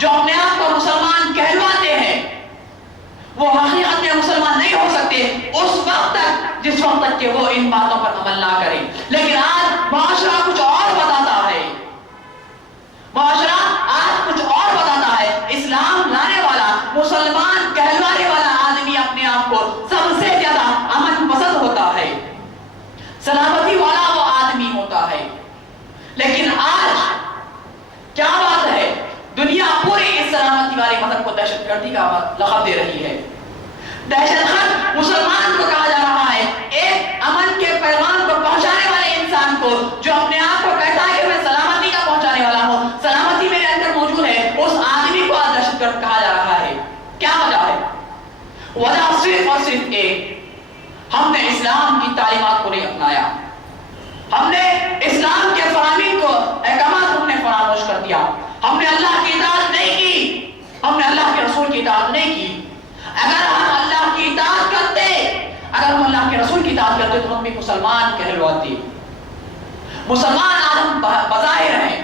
جو اپنے آپ کو مسلمان کہلواتے ہیں وہ حقیقت میں مسلمان نہیں ہو سکتے اس وقت تک جس وقت تک کہ وہ ان باتوں پر عمل نہ کریں. لیکن آج معاشرہ کچھ اور بتاتا ہے، معاشرہ آج کچھ اور بتاتا ہے. اسلام لانے والا، مسلمان کہلوانے والا آدمی اپنے آپ کو سب سے زیادہ امن پسند ہوتا ہے، سلامتی والا وہ آدمی ہوتا ہے. لیکن آج کیا بات ہے، دنیا پوری اس سلامتی والے مذہب کو دہشت گردی کا لقب دے رہی ہے. دہشت گرد مسلمان کو کہا جا رہا ہے، ایک امن کے پیغام کو پہنچانے والے انسان کو جو اپنے آپ کو کہتا ہے کہ میں سلامتی کا پہنچانے والا ہوں، سلامتی میرے اندر موجود ہے، اس آدمی کو آج دہشت گرد کہا جا رہا ہے. کیا وجہ ہے؟ وجہ صرف اور صرف ایک، ہم نے اسلام کی تعلیمات کو نہیں اپنایا، ہم نے اسلام کے فرامین کو احکامات ہم نے فراموش کر دیا، ہم نے اللہ کی اطاعت نہیں کی، ہم نے اللہ کے رسول کی اطاعت نہیں کی. اگر ہم اللہ کی اطاعت کرتے، اگر ہم اللہ کے رسول کی اطاعت کرتے تو ہم بھی مسلمان کہلواتے. مسلمان آج ہم بظاہر ہیں،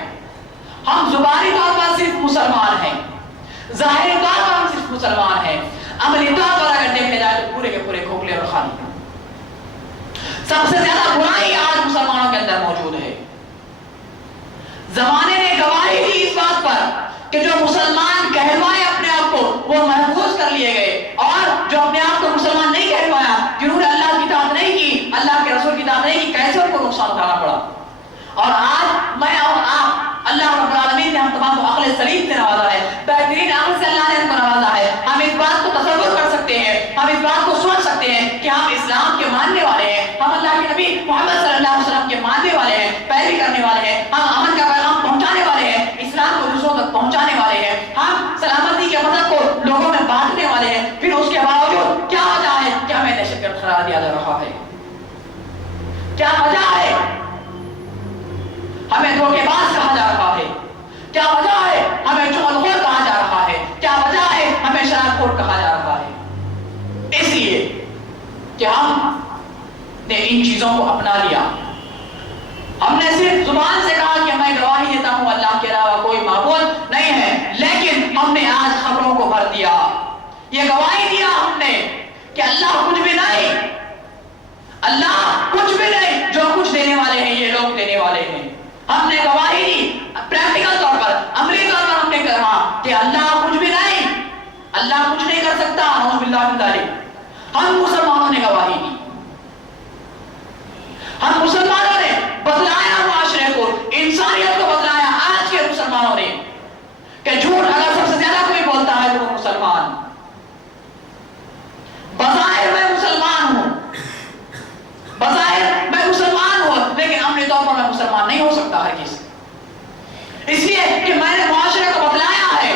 ہم زبانی طور پر صرف مسلمان ہیں، ظاہری طور پر ہم صرف مسلمان ہیں، عملی طور پر اگر دیکھے جائے تو پورے کے پورے کھوکھلے اور خالی. سب سے زیادہ برائی آج مسلمانوں کے اندر موجود ہے. زمانے نے گواہی دی اس بات پر کہ جو مسلمان کہلوائے اپنے آپ کو وہ محفوظ کر لیے گئے، اور جو اپنے آپ کو مسلمان نہیں کہلوایا، جنہوں نے اللہ کی اطاعت نہیں کی، اللہ کے رسول کی اطاعت نہیں کی، کیسے ان کو نقصان اٹھانا پڑا. اور آج میں اور آپ، اللہ رب العالمین نے ہم تمام کو عقل سلیم سے نوازا ہے، بہترین عقل سے اللہ نے ہم کو نوازا ہے. ہم اس بات کو تصور کر سکتے ہیں، ہم اس بات کو سوچ سکتے ہیں کہ ہم اسلام کے ماننے والے ہیں، ہم اللہ کے نبی محمد صلی اللہ علیہ وسلم کے ماننے والے ہیں، پیروی کرنے والے ہیں، ہم امن کا پیغام پہنچانے والے ہیں، اسلام کو دوسروں تک پہنچانے والے ہیں، ہم سلامتی کے مذہب کو لوگوں میں بانٹنے والے ہیں. پھر اس کے باوجود کیا وجہ ہے کہ ہمیں دہشت گرد قرار دیا جا رہا ہے؟ کیا وجہ ہے ہمیں دھوکے باز کہا جا رہا ہے؟ کیا وجہ ہے ہمیں چغلخور کہا جا رہا ہے؟ کیا وجہ ہے ہمیں شراب خور کہا جا رہا ہے؟ اس لیے کہ ہم نے ان چیزوں کو اپنا لیا. ہم نے صرف زبان سے کہا کہ میں گواہی دیتا ہوں اللہ کے علاوہ کوئی معبود نہیں ہے، لیکن ہم نے آج خبروں کو بھر دیا. یہ گواہی دیا ہم نے کہ اللہ کچھ بھی نہیں، اللہ کچھ بھی نہیں، جو کچھ دینے والے ہیں یہ لوگ دینے والے ہیں. ہم نے گواہی دی پریکٹیکل طور پر، عملی طور پر ہم نے کہا کہ اللہ کچھ بھی نہیں، اللہ کچھ نہیں کر سکتا، نعوذ باللہ من ذالک. ہم مسلمانوں نے گواہی دی، ہم مسلمانوں نے بتلایا معاشرے کو، انسانیت کو بتلایا آج کے مسلمانوں نے کہ جھوٹ اگر سب سے زیادہ کوئی بولتا ہے تو وہ مسلمان. بظاہر میں مسلمان ہوں، بظاہر میں مسلمان ہوں، لیکن عملی طور پر میں مسلمان نہیں ہو سکتا ہرگز. اس لیے کہ میں نے معاشرے کو بتلایا ہے،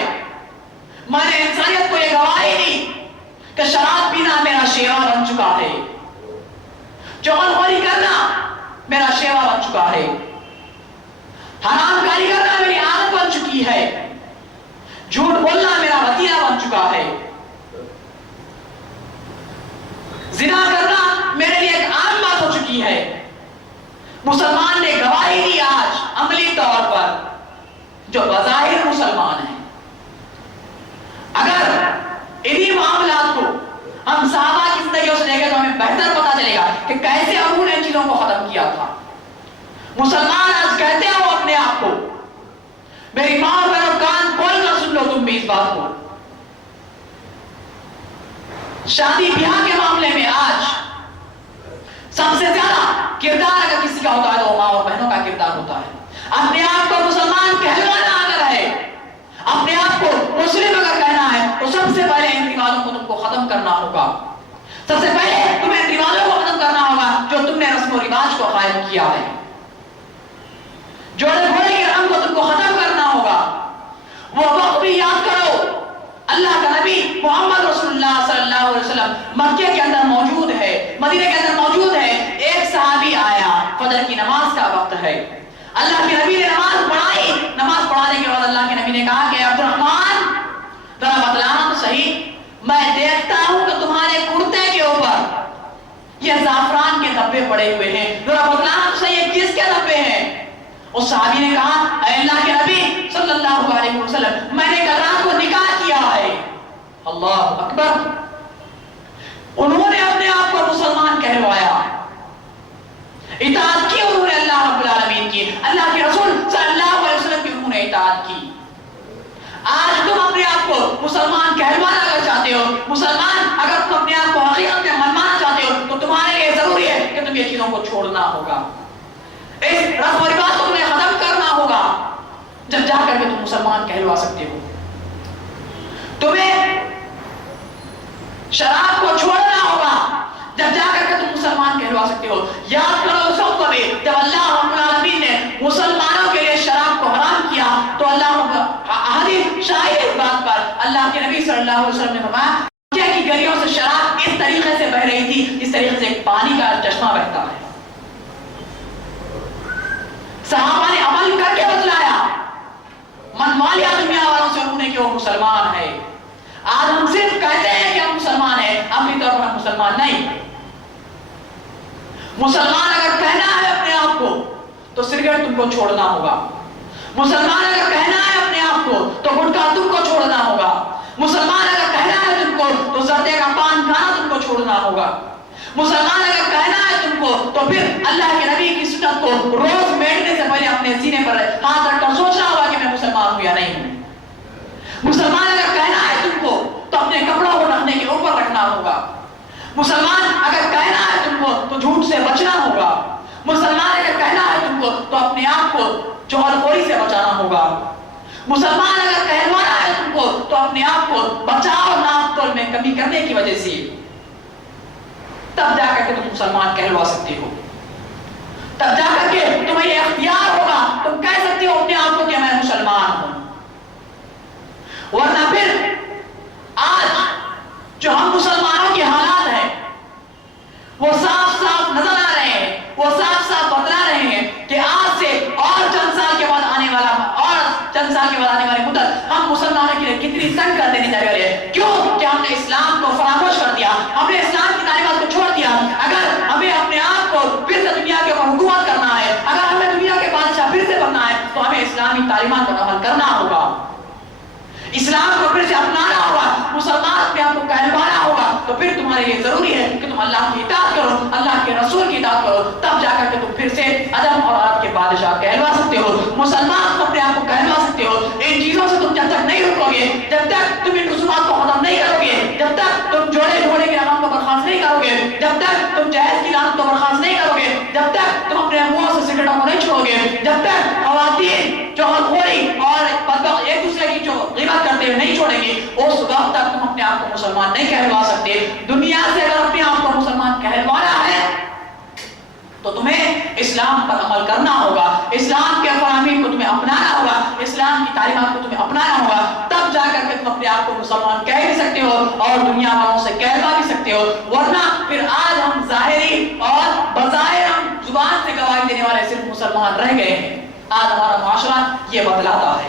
میں نے انسانیت کو یہ گواہی دی کہ شراب پینا میرا شیوا بن چکا ہے، چغلخوری کرنا میرا شیوا بن چکا ہے، حرام کاری کرنا میری عادت بن چکی ہے، جھوٹ بولنا میرا وتیرہ بن چکا ہے، زنا کرنا میرے لیے ایک عام بات ہو چکی ہے. مسلمان نے گواہی دی آج عملی طور پر، جو بظاہر مسلمان ہیں. اگر انہی معاملات کو ہم صحابہ کی زندگیوں سے دیکھیں تو ہمیں بہتر پتا چلے گا کہ کیسے انہوں نے چیزوں کو ختم کیا تھا. مسلمان آج کہتے ہو اپنے آپ کو، میری ماں اور میرا کان کھول کر سن لو تم بھی اس بات کو، شادی بیاہ کے معاملے میں آج سب سے زیادہ کردار اگر کسی کا ہوتا ہے تو ماں اور بہنوں کا کردار ہوتا ہے. اپنے آپ کو مسلمان کہلوانا اگر ہے، اپنے آپ کو مسلم اگر کہنا ہے تو سب سے پہلے ان رواجوں کو تم کو ختم کرنا ہوگا. سب سے پہلے تمہیں ان رواجوں کو ختم کرنا ہوگا جو تم نے رسم و رواج کو قائم کیا ہے. جوڑے گھوڑے کے رنگ کو تم کو ختم کرنا ہوگا. وہ وقت بھی یاد کرو، اللہ کا نبی محمد رسول اللہ صلی اللہ علیہ وسلم مکے کے اندر موجود ہے، مدینے کے اندر موجود ہے. ایک صحابی آیا، فجر کی نماز کا وقت ہے، اللہ کے نبی نے نماز پڑھائی. نماز پڑھانے کے بعد اللہ کے نبی نے کہا کہ عبد الرحمن ذرا بتلانا تو صحیح، میں دیکھتا ہوں کہ تمہارے کرتے کے اوپر یہ زعفران کے دبے پڑے ہوئے ہیں، ذرا بتلانا تو صحیح کس کے دبے ہیں؟ اس صحابی نے کہا اے اللہ کے نبی صلی اللہ علیہ وسلم، میں نے کل رات اللہ اکبر. انہوں نے اپنے آپ کو مسلمان کہلوایا, اطاعت کی انہوں نے اللہ رب العالمین کی, اللہ کے رسول صلی اللہ علیہ وسلم کی انہوں نے اطاعت کی. آج تم اپنے آپ کو مسلمان کہلوانا اگر چاہتے ہو, مسلمان اگر تم اپنے آپ کو حقیقت میں منوانا چاہتے ہو, تو تمہارے لیے ضروری ہے کہ تم یہ چیزوں کو چھوڑنا ہوگا, اس رسم و رواج کو تمہیں ختم کرنا ہوگا, جب جا کر کے تم مسلمان کہلوا سکتے ہو. تمہیں شراب کو چھوڑنا ہوگا, جب جا کر کے تم مسلمان کہلوا سکتے ہو. یاد کرو اس وقت میں جب اللہ رب العالمین نے مسلمانوں کے لیے شراب کو حرام کیا, تو اللہ حدیث شاہد اس بات پر اللہ کے نبی صلی اللہ علیہ وسلم نے فرمایا کہ گلیوں سے شراب اس طریقے سے بہ رہی تھی جس طریقے سے ایک پانی کا چشمہ بہتا ہے. صحابہ نے عمل کر کے بتلایا, منوا لیا دنیا والوں سے انہوں نے کہ وہ مسلمان ہے. آج ہم صرف کہتے ہیں کہ ہم مسلمان ہیں, اپنی طور پر ہم مسلمان نہیں. مسلمان اگر کہنا ہے اپنے آپ کو تو سگریٹ تم کو چھوڑنا ہوگا. مسلمان اگر کہنا ہے اپنے آپ کو تو گٹکا تم کو چھوڑنا ہوگا. مسلمان اگر کہنا ہے تم کو تو زردے کا پان کھانا تم کو چھوڑنا ہوگا. مسلمان اگر کہنا ہے تم کو تو پھر اللہ کے نبی کی سنت کو روز بیٹھنے سے پہلے اپنے سینے پر ہاتھ رکھ کر سوچنا ہوگا کہ میں مسلمان ہوں یا نہیں ہوں. مسلمان اگر کہنا ہے تم کو تو اپنے کپڑوں کو رکھنے کے اوپر رکھنا ہوگا. مسلمان اگر کہنا ہے تم کو تو جھوٹ سے بچنا ہوگا. مسلمان اگر کہنا ہے تم کو تو اپنے آپ کو چغل خوری سے بچانا ہوگا. مسلمان اگر کہلوانا ہے تم کو تو اپنے آپ کو بچاؤ ناپ تول میں کمی کرنے کی وجہ سے, تب جا کر کے تم مسلمان کہلوا سکتے ہو. تب جا کر کے تمہیں یہ اختیار ہوگا, تم کہہ سکتے ہو اپنے آپ کو کہ میں مسلمان ہوں. ورنہ پھر آج جو ہم مسلمانوں کے حالات ہیں وہ صاف صاف نظر آ رہے ہیں, وہ صاف صاف بتلا رہے ہیں کہ آج سے اور چند سال کے بعد آنے والی مدت ہم مسلمانوں کے لیے کتنی تنگ کر دینے جا رہے ہیں. کیوں کہ ہم نے اسلام کو فراموش کر دیا, ہم نے اسلام کی تعلیمات کو چھوڑ دیا. اگر ہمیں اپنے آپ کو پھر سے دنیا کے اوپر حکومت کرنا ہے, اگر ہمیں دنیا کے بادشاہ پھر سے بننا ہے, تو ہمیں اسلامی تعلیمات پر عمل کرنا ہوگا, اسلام کو پھر سے اپنانا ہوگا, مسلمان اپنے آپ کو کہلوانا ہوگا. تو پھر تمہارے لیے ضروری ہے کہ تم اللہ کی اطاعت کرو, اللہ کے رسول کی اطاعت کرو, تب جا کر کے تم پھر سے عدم اور عرب کے بادشاہ کہلوا سکتے ہو. مسلمان اپنے آپ کو کہلوا سکتے ہو. ان چیزوں سے تم جب تک نہیں رکو گے, جب تک تم ان رسومات کو ختم نہیں کرو گے, جب تک تم جوڑے کے رقم کو برخاست نہیں کرو گے, جب تک تم جہیز کی لعنت کو برخاست نہیں کرو گے, جب تک تم اپنے منہ سے سگریٹوں کو نہیں چھوڑو گے, جب تک خواتین چغل خوری اور ایک دوسرے کی جو غیبت کرتے ہوئے نہیں چھوڑیں گے, اس وقت تک تم اپنے آپ کو مسلمان نہیں کہلوا سکتے. دنیا سے اگر اپنے آپ کو مسلمان کہلوانا ہے تو تمہیں اسلام پر عمل کرنا ہوگا, اسلام کے فرامین کو تمہیں اپنانا ہوگا, اسلام کی تعلیمات کو تمہیں اپنانا ہوگا. تب جا کر کے تم اپنے آپ کو مسلمان کہہ بھی سکتے ہو اور دنیا والوں سے کہلوا بھی سکتے ہو. ورنہ پھر آج ہم ظاہری اور بظاہر ہم زبان سے گواہی دینے والے صرف مسلمان رہ گئے ہیں. آج ہمارا معاشرہ یہ بتلاتا ہے,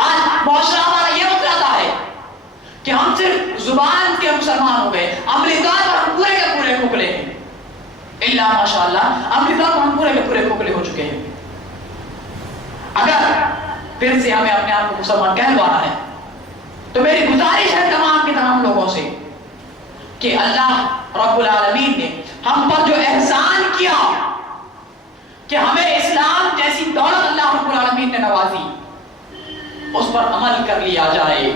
آج معاشرہ ہمارا یہ بتلاتا ہے کہ ہم صرف زبان کے مسلمان ہو گئے, عملی طور پر ہم پورے کے پورے کھوکھلے ہیں. اللہ ماشاءاللہ, عملی طور پر ہم پورے کے پورے کھوکھلے ہو چکے ہیں. اگر پھر سے ہمیں اپنے آپ کو مسلمان کہلوانا ہے تو میری گزارش ہے تمام کے تمام لوگوں سے کہ اللہ رب العالمین نے ہم پر جو احسان کیا کہ ہمیں اسلام جیسی دولت اللہ رب العالمین نے نوازی, اس پر عمل کر لیا جائے.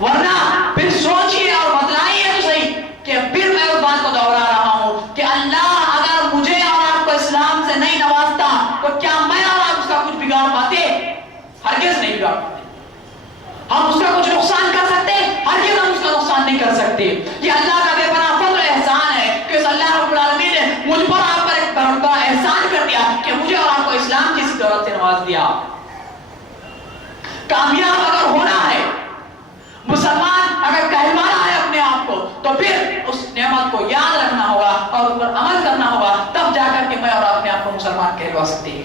ورنہ پھر سوچئے اور بتلائیے تو صحیح کہ پھر میں اس بات کو دوہرا رہا ہوں کہ اللہ اگر مجھے اور آپ کو اسلام سے نہیں نوازتا تو کیا میں اور آپ اس کا کچھ بگاڑ پاتے؟ ہرگز نہیں بگاڑ پاتے. ہم اس کا کچھ نقصان کر سکتے؟ ہرگز ہم اس کا نقصان نہیں کر سکتے. یہ اللہ کا بے پناہ فضل و احسان ہے کہ اس اللہ رب العالمین نے مجھ پر آپ پر ایک بڑا احسان کر دیا کہ مجھے اور آپ کو اسلام جیسی دولت سے نواز دیا. کامیاب اگر ہونا ہے, مسلمان اگر کہلوانا ہے اپنے آپ کو, تو پھر اس نعمت کو یاد رکھنا ہوگا اور اس پر عمل کرنا ہوگا, تب جا کر کے میں اور اپنے آپ کو مسلمان کہلوا سکتے ہیں.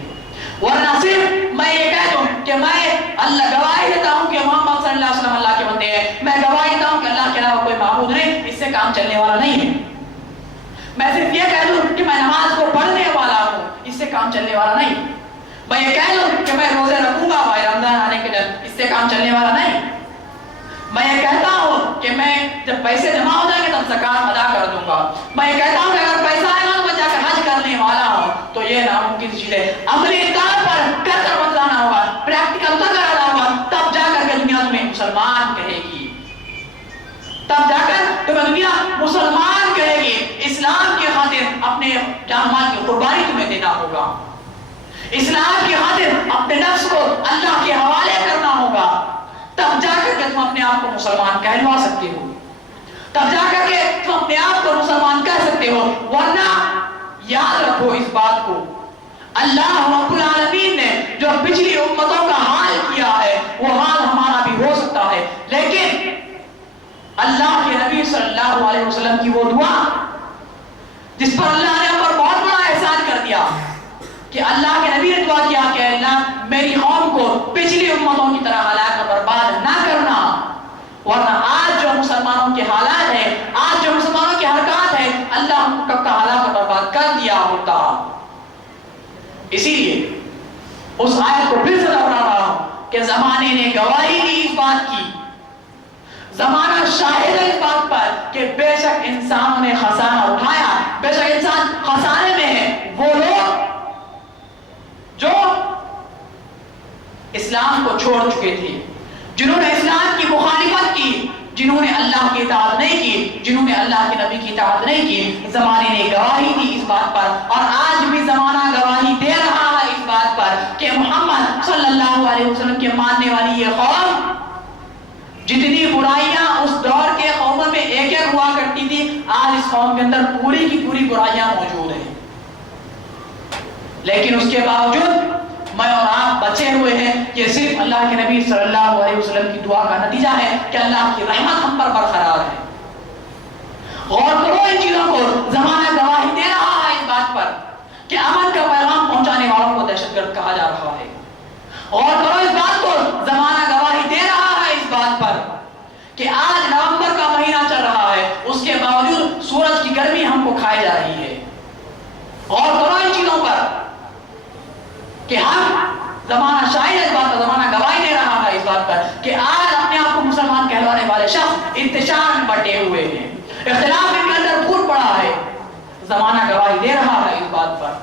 ورنہ صرف میں یہ کہہ دوں کہ میں اللہ گواہی دیتا ہوں کہ محمد صلی اللہ علیہ وسلم اللہ کے بندے ہیں, میں گواہی دیتا ہوں کہ اللہ کے علاوہ کوئی معبود نہیں, اس سے کام چلنے والا نہیں ہے. میں صرف یہ کہہ دوں کہ میں نماز کو پڑھنے والا ہوں, اس سے کام چلنے والا نہیں. میں یہ کہہ دوں کہ میں روزے رکھوں گا بھائی رمضان آنے کے دن, اس سے کام چلنے والا نہیں. میں یہ کہتا ہوں کہ میں جب پیسے جمع ہو جائیں گے تب زکات ادا کر دوں گا، میں یہ کہتا ہوں کہ اگر پیسہ آئے گا تو میں جا کر حج کرنے والا ہوں، تو یہ ناممکن چیز ہے۔ عملی طور پر کر کر بتلانا ہوگا، پریکٹیکل اتر کر آنا ہوگا، تب جا کر کے دنیا تمہیں مسلمان کہے گی، تب جا کر تمہیں دنیا مسلمان کہے گی۔ اسلام کی خاطر اپنے جان مال کی قربانی تمہیں دینا ہوگا، اسلام کی خاطر اپنے نفس کو اللہ کے حوالے کرنا ہوگا، تب جا کر کے تم اپنے آپ کو مسلمان کہلوا سکتے ہو، تب جا کر کے تم اپنے آپ کو مسلمان کہہ سکتے ہو۔ ورنہ یاد رکھو اس بات کو، اللہ رب العالمین نے جو پچھلی امتوں کا حال کیا ہے وہ حال ہمارا بھی ہو سکتا ہے، لیکن اللہ کے نبی صلی اللہ علیہ وسلم کی وہ دعا جس پر اللہ نے ہم پر بہت بڑا احسان کر دیا کہ اللہ کے نبی نے دعا کیا کہ اللہ میری قوم کو پچھلی امتوں کی طرح ہلاک اور برباد نہ کرنا، ورنہ آج جو مسلمانوں کے حالات ہیں، آج جو مسلمانوں کی حرکات ہیں، اللہ ہم کو کب کا ہلاک اور برباد کر دیا ہوتا۔ اسی لیے اس آیت کو پھر سے دہرا رہا ہوں کہ زمانے نے گواہی دی اس بات کی، زمانہ شاہد ہے اس بات پر کہ بے شک انسانوں نے خسارہ اٹھایا، بے شک انسان خسارے میں ہے۔ وہ لوگ جو اسلام کو چھوڑ چکے تھے، جنہوں نے اسلام کی مخالفت کی، جنہوں نے اللہ کی اطاعت نہیں کی، جنہوں نے اللہ کے نبی کی اطاعت نہیں کی، زمانے نے گواہی دی اس بات پر، اور آج بھی زمانہ گواہی دے رہا ہے اس بات پر کہ محمد صلی اللہ علیہ وسلم کے ماننے والی یہ قوم، جتنی برائیاں اس دور کے قوموں میں ایک ایک ہوا کرتی تھی، آج اس قوم کے اندر پوری کی پوری برائیاں موجود ہیں، لیکن اس کے باوجود میں اور آپ بچے ہوئے ہیں۔ یہ صرف اللہ کے نبی صلی اللہ علیہ وسلم کی دعا کا نتیجہ ہے کہ اللہ کی رحمت ہم پر برقرار ہے۔ غور کرو ان چیزوں کو، زمانہ گواہی دے رہا ہے اس بات پر کہ امن کا پیغام پہنچانے والوں کو دہشت گرد کہا جا رہا ہے۔ غور کرو اس بات کو، زمانہ گواہی دے رہا ہے اس بات پر کہ آج نومبر کا مہینہ چل رہا ہے، اس کے باوجود سورج کی گرمی ہم کو کھائے جا رہی ہے۔ غور کرو ان چیزوں پر کہ ہم زمانہ شاہد ہے اس بات کا، زمانہ گواہی دے رہا ہے اس بات پر کہ آج اپنے آپ کو مسلمان کہلوانے والے شخص انتشار میں بٹے ہوئے ہیں، اختلاف ان کے اندر پھوٹ پڑا ہے، زمانہ گواہی دے رہا ہے اس بات پر۔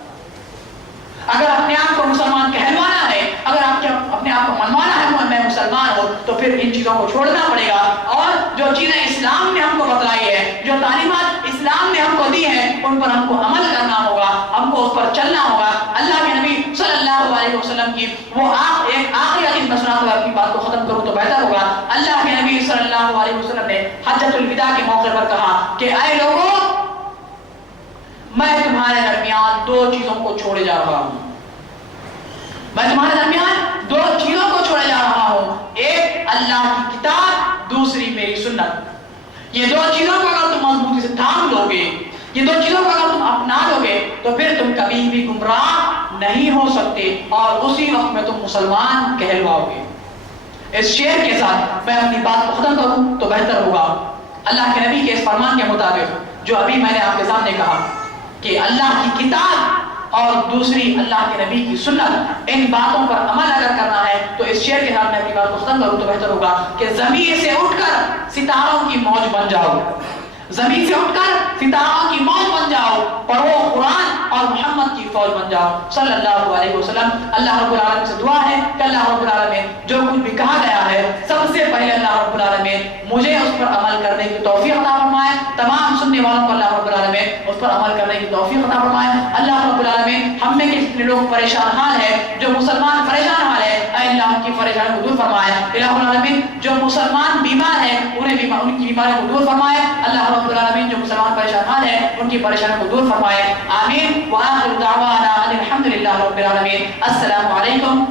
اگر اپنے آپ کو مسلمان کہلوانا ہے، اگر اپنے آپ کو منوانا ہے میں مسلمان ہوں، تو پھر ان چیزوں کو چھوڑنا پڑے گا، اور جو چیزیں اسلام نے ہم کو بتلائی ہے، جو تعلیمات اسلام نے ہم کو دی ہیں، ان پر ہم کو عمل کرنا ہوگا، ہم کو اس پر چلنا ہوگا۔ اللہ کے نبی صلی اللہ علیہ وسلم کی وہ ایک آخری حدیث میں سناتا ہوں، اپنی بات کو ختم کروں تو بہتر ہوگا۔ اللہ کے نبی صلی اللہ علیہ وسلم نے حجۃ الوداع کے موقع پر کہا کہ اے لوگوں، میں تمہارے درمیان دو چیزوں کو چھوڑے جا رہا ہوں، میں تمہارے درمیان دو چیزوں کو چھوڑے جا رہا ہوں، ایک اللہ کی کتاب، دوسری میری سنت۔ یہ دو چیزوں کو اگر تم مضبوطی سے تھام لو گے، یہ دو چیزوں کو اگر تم اپنا لو گے، تو پھر تم کبھی بھی گمراہ نہیں ہو سکتے، اور اسی وقت میں تم مسلمان کہلواؤ گے۔ اس شعر کے ساتھ میں اپنی بات کو ختم کروں تو بہتر ہوگا۔ اللہ کے نبی کے اس فرمان کے مطابق جو ابھی میں نے آپ کے سامنے کہا کہ اللہ کی کتاب اور دوسری اللہ کے نبی کی سنت، ان باتوں پر عمل اگر کرنا ہے تو اس شعر کے ساتھ میں اپنی بات کو ختم کروں تو بہتر ہوگا کہ زمین سے اٹھ کر ستاروں کی موج بن جاؤ، زمین سے اٹھ کر ستاروں کی موج بن جاؤ، پڑھو قرآن اور محمد کی فوج بن جاؤ صلی اللہ علیہ وسلم۔ اللہ رب العالمین سے دعا ہے کہ اللہ رب العالمین جو کچھ بھی کہا گیا ہے، سب سے پہلے اللہ رب العالمین مجھے اس پر عمل کرنے کی توفیق عطا فرمائے، تمام سننے والوں کو اللہ رب العالمین اس پر عمل کرنے کی توفیق عطا فرمائے۔ اللہ رب العالمین ہم میں کتنے لوگ پریشان حال ہے، جو مسلمان پریشان حال ہے، اے اللہ ان کی پریشانی کو دور فرمائے۔ الہ العالمین جو مسلمان بیمار ہیں انہیں ان کی بیماری کو دور فرمائے۔ اللہ رب العالمین جو مسلمان پریشان حال ہے ان کی پریشانی کو دور فرمائے۔ آمین۔ وآخر دعوانا ان الحمد للہ رب العالمین۔ السلام علیکم۔